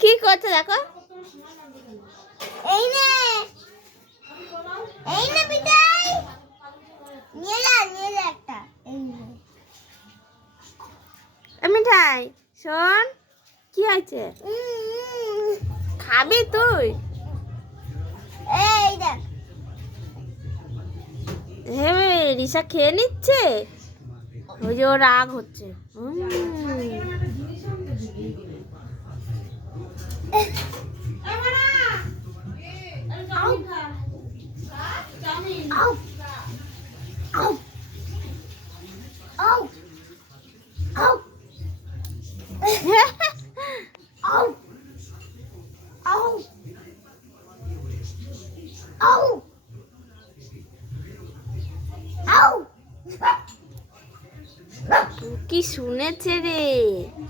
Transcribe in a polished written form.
কি করছে দেখো? এই নে বিদাই নিয়ে একটা এই নে মিঠাই শোন, কি হয়েছে? খাবি তুই? এই দেখ হ্যাঁ, রিসা খেয়ে নিচ্ছে। ওই যে ওর রাগ হচ্ছে। কি শুনেছে রে?